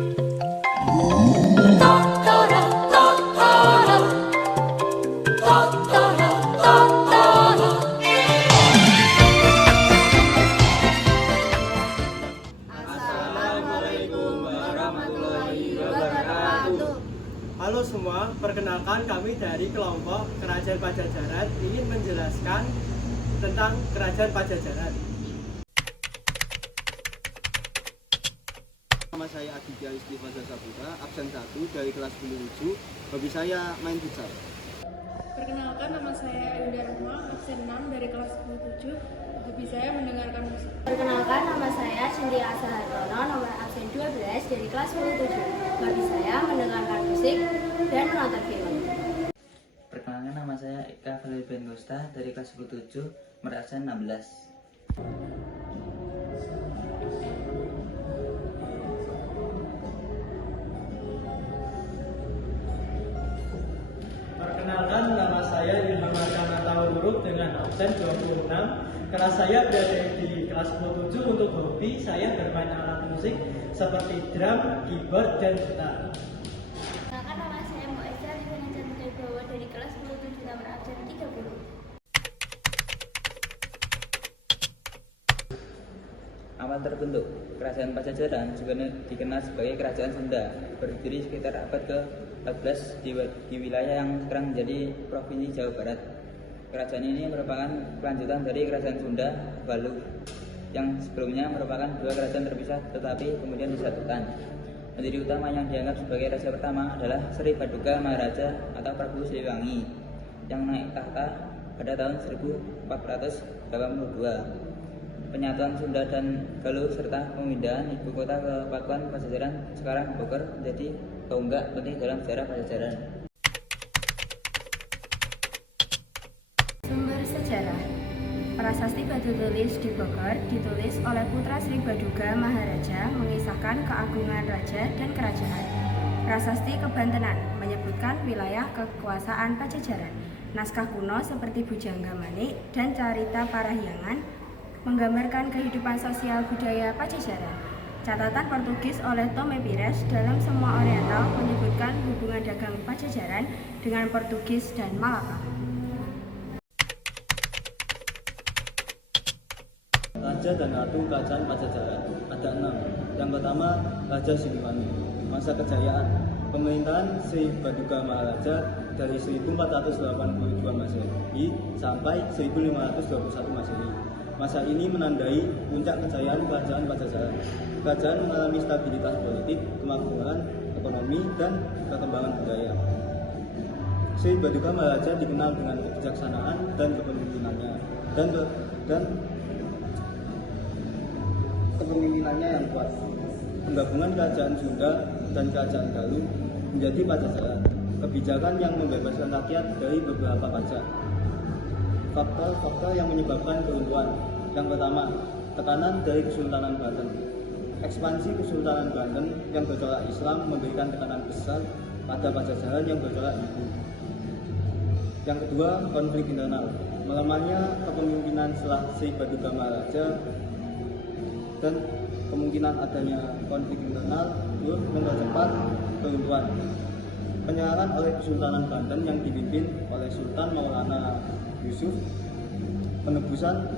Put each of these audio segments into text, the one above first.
Assalamualaikum warahmatullahi wabarakatuh. Halo semua, perkenalkan kami dari kelompok Kerajaan Pajajaran ingin menjelaskan tentang Kerajaan Pajajaran. Nama saya Aditya Istifaza Saputra, absen 1 dari kelas 17. Hobi saya main futsal. Perkenalkan, nama saya Ayunda Rahma, absen 6 dari kelas 17. Hobi saya mendengarkan musik. Perkenalkan, nama saya Cynthia Asahartono, nomor absen 12 dari kelas 17. Hobi saya mendengarkan musik dan menonton film. Perkenalkan, nama saya Eka Valebian Costa dari kelas 17, nomor absen 16. Perkenalkan, nama saya Ilham Arkan Huruf dengan absen 26. Kelas saya berada di kelas 27. Untuk hobi saya bermain alat musik seperti drum, keyboard, dan gitar. Perkenalkan, nama saya Moeza Livina Cantika Wibowo dari kelas 17, nomor absen 30. Awal terbentuk Kerajaan Pajajaran juga dikenal sebagai Kerajaan Sunda, berdiri sekitar abad ke-14 di wilayah yang sekarang menjadi Provinsi Jawa Barat. Kerajaan ini merupakan kelanjutan dari Kerajaan Sunda Galuh yang sebelumnya merupakan dua kerajaan terpisah tetapi kemudian disatukan. Pendiri utama yang dianggap sebagai raja pertama adalah Sri Baduga Maharaja atau Prabu Siliwangi yang naik tahta pada tahun 1482. Penyatuan Sunda dan Galuh serta pemindahan ibu kota ke Pakuan Pajajaran sekarang Bogor menjadi tonggak penting dalam sejarah Pajajaran. Sumber sejarah. Prasasti Batu Tulis di Bogor ditulis oleh putra Sri Baduga Maharaja mengisahkan keagungan raja dan kerajaan. Prasasti Kebantenan menyebutkan wilayah kekuasaan Pajajaran. Naskah kuno seperti Bujangga Manik dan Carita Parahyangan menggambarkan kehidupan sosial budaya Pajajaran. Catatan Portugis oleh Tome Pires dalam Semua Oriental menyebutkan hubungan dagang Pajajaran dengan Portugis dan Malaka. Raja dan Ratu Kerajaan Pajajaran ada 6. Yang pertama, Raja Siliwangi. Masa kejayaan pemerintahan Sri Baduga Maharaja dari 1482 Masehi sampai 1521 Masehi. Masa ini menandai puncak kejayaan Kerajaan Pajajaran. Kerajaan mengalami stabilitas politik, kemakmuran ekonomi, dan perkembangan budaya. Sri Baduga Maharaja dikenal dengan kebijaksanaan dan kepemimpinannya dan kepemimpinannya yang kuat. Penggabungan Kerajaan Sunda dan Kerajaan Galuh menjadi Pajajaran. Kebijakan yang membebaskan rakyat dari beberapa pajak. Faktor-faktor yang menyebabkan keruntuhan. Yang pertama, tekanan dari Kesultanan Banten. Ekspansi Kesultanan Banten yang bercorak Islam memberikan tekanan besar pada Pajajaran yang bercorak Hindu. Yang kedua, konflik internal. Melemahnya kepemimpinan setelah Sri Baduga Maharaja dan kemungkinan adanya konflik internal turut mempercepat keruntuhan. Penyerangan oleh Kesultanan Banten yang dipimpin oleh Sultan Maulana Yusuf, penebusan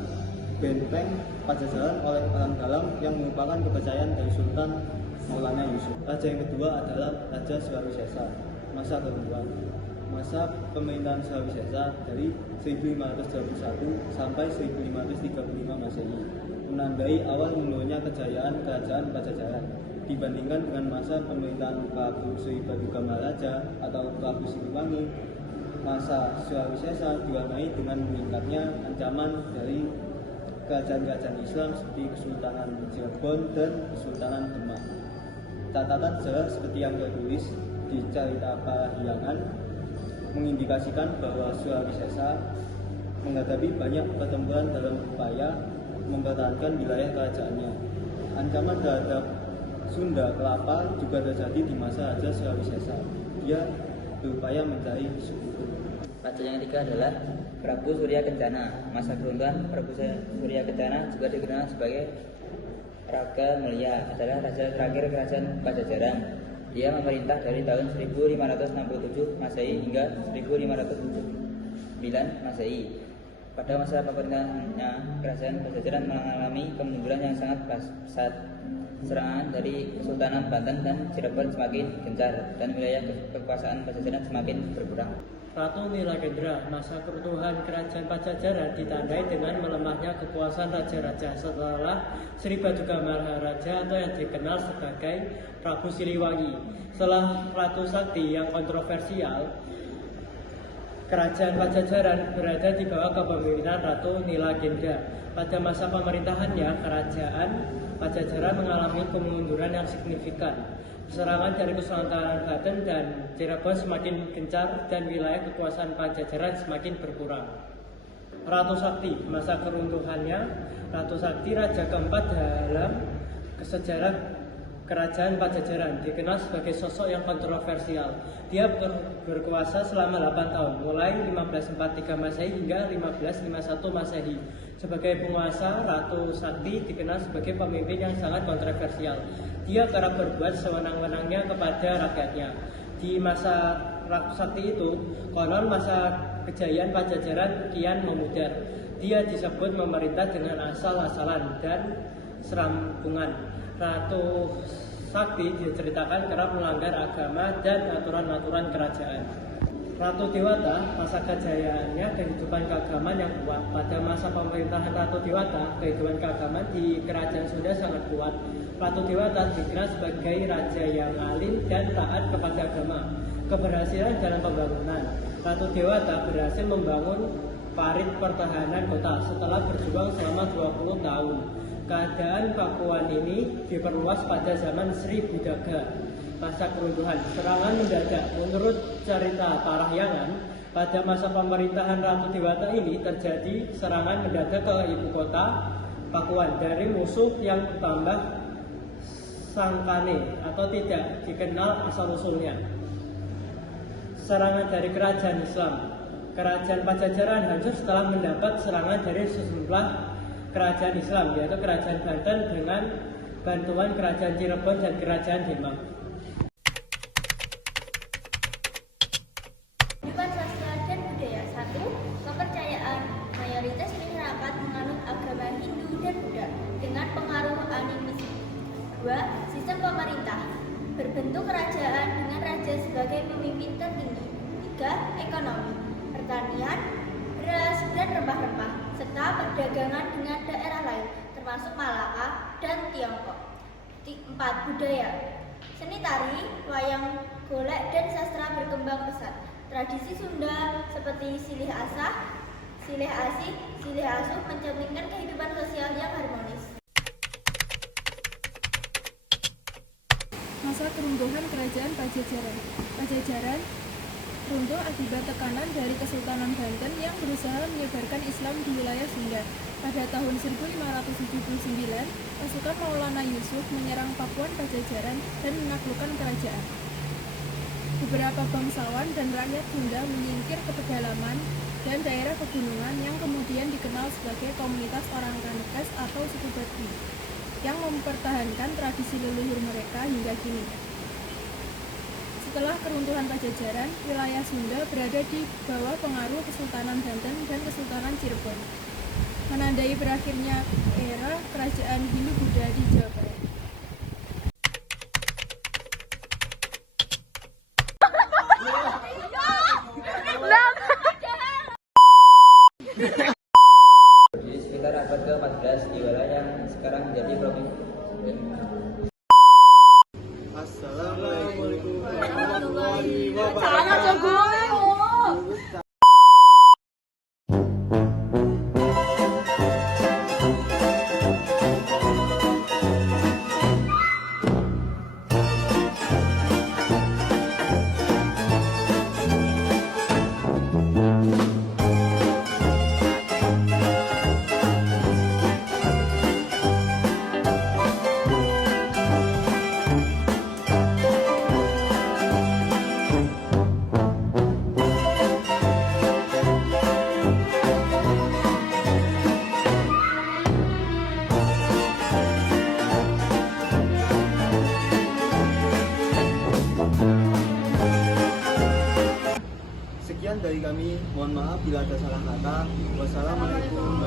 benteng Pajajaran oleh orang dalam yang merupakan kepercayaan dari Sultan Maulana Yusuf. Raja yang kedua adalah Raja Surawisesa. Masa keruntuhan. Masa pemerintahan Surawisesa dari 1521 sampai 1535 Masehi menandai awal mulanya kejayaan Kerajaan Pajajaran dibandingkan dengan masa pemerintahan Prabu Sri Baduga Maharaja atau Prabu Siliwangi. Masa Surawisesa diwarnai dengan meningkatnya ancaman dari kerajaan-kerajaan Islam seperti Kesultanan Cirebon dan Kesultanan Demak. Catatan sejarah seperti yang tertulis di Carita Parahyangan mengindikasikan bahwa Surawisesa menghadapi banyak pertempuran dalam upaya mempertahankan wilayah kerajaannya. Ancaman terhadap Sunda Kelapa juga terjadi di masa Raja Surawisesa. Dia berupaya mencari sekutu. Raja yang ketiga adalah Prabu Surya Kencana. Masa keruntuhan Prabu Surya Kencana juga dikenal sebagai Praga Mulia adalah raja terakhir kerajaan Pajajaran. Dia memerintah dari tahun 1567 Masehi hingga 1579 Masehi. Pada masa pemerintahannya, kerajaan Pajajaran mengalami kemunduran yang sangat pesat. Serangan dari Kesultanan Banten dan Cirebon semakin gencar dan wilayah kekuasaan Pajajaran semakin berkurang. Ratu Nilagendra, masa keruntuhan kerajaan Pajajaran ditandai dengan melemahnya kekuasaan raja-raja setelah Sri Baduga Maharaja atau yang dikenal sebagai Prabu Siliwangi. Setelah Ratu Sakti yang kontroversial, kerajaan Pajajaran berada di bawah kepemimpinan Ratu Nilagendra. Pada masa pemerintahannya, kerajaan Pajajaran mengalami kemunduran yang signifikan. Serangan dari Kesultanan Banten dan Cirebon semakin gencar dan wilayah kekuasaan Pajajaran semakin berkurang. Ratu Sakti, masa keruntuhannya, Ratu Sakti raja keempat dalam sejarah kerajaan Pajajaran, dikenal sebagai sosok yang kontroversial. Dia berkuasa selama 8 tahun, mulai 1543 Masehi hingga 1551 Masehi. Sebagai penguasa, Ratu Sakti dikenal sebagai pemimpin yang sangat kontroversial. Dia kerap berbuat sewenang-wenangnya kepada rakyatnya. Di masa Ratu Sakti itu, konon masa kejayaan Pajajaran kian memudar. Dia disebut memerintah dengan asal-asalan dan serampungan. Ratu Sakti diceritakan kerap melanggar agama dan aturan-aturan kerajaan. Ratu Dewata, masa kejayaannya kehidupan keagamaan yang kuat. Pada masa pemerintahan Ratu Dewata, kehidupan keagamaan di kerajaan Sunda sangat kuat. Ratu Dewata dikenal sebagai raja yang alim dan taat kepada agama. Keberhasilan dalam pembangunan, Ratu Dewata berhasil membangun parit pertahanan kota setelah berjuang selama 20 tahun. Keadaan Pakuan ini diperluas pada zaman Sri Budaga. Masa keruntuhan, serangan mendadak. Menurut cerita Parahyangan, pada masa pemerintahan Ratu Dewata ini terjadi serangan mendadak ke ibu kota Pakuan dari musuh yang tambah sangkane atau tidak dikenal asal-usulnya. Serangan dari kerajaan Islam. Kerajaan Pajajaran hancur setelah mendapat serangan dari sejumlah kerajaan Islam, yaitu kerajaan Banten dengan bantuan kerajaan Cirebon dan kerajaan Demak. Kehidupan sosial dan budaya. 1. Kepercayaan mayoritas masyarakat menganut agama Hindu dan Buddha dengan pengaruh animisme. 2. Sistem pemerintah berbentuk kerajaan dengan raja sebagai pemimpin tertinggi. 3. Ekonomi pertanian, beras dan rempah-rempah, serta perdagangan dengan daerah lain termasuk Malaka dan Tiongkok. 4. Budaya seni tari, wayang golek dan sastra berkembang pesat. Tradisi Sunda seperti silih asah, silih asih, silih asuh mencerminkan kehidupan sosial yang harmonis. Masa keruntuhan kerajaan Pajajaran. Pajajaran runtuh akibat tekanan dari Kesultanan Banten yang berusaha menyebarkan Islam di wilayah Sunda. Pada tahun 1579, pasukan Maulana Yusuf menyerang Pakuan Pajajaran dan menaklukkan kerajaan. Beberapa bangsawan dan rakyat Sunda menyingkir ke pedalaman dan daerah pegunungan yang kemudian dikenal sebagai komunitas orang Kanekas atau suku Baduy, yang mempertahankan tradisi leluhur mereka hingga kini. Setelah keruntuhan Pajajaran, wilayah Sunda berada di bawah pengaruh Kesultanan Banten dan Kesultanan Cirebon, menandai berakhirnya era kerajaan Hindu-Buddha di Jawa Barat. Di sekitar abad ke-14 di wilayah yang sekarang menjadi provinsi. Assalamualaikum warahmatullahi wabarakatuh. dari kami. Mohon maaf bila ada salah kata. Wassalamualaikum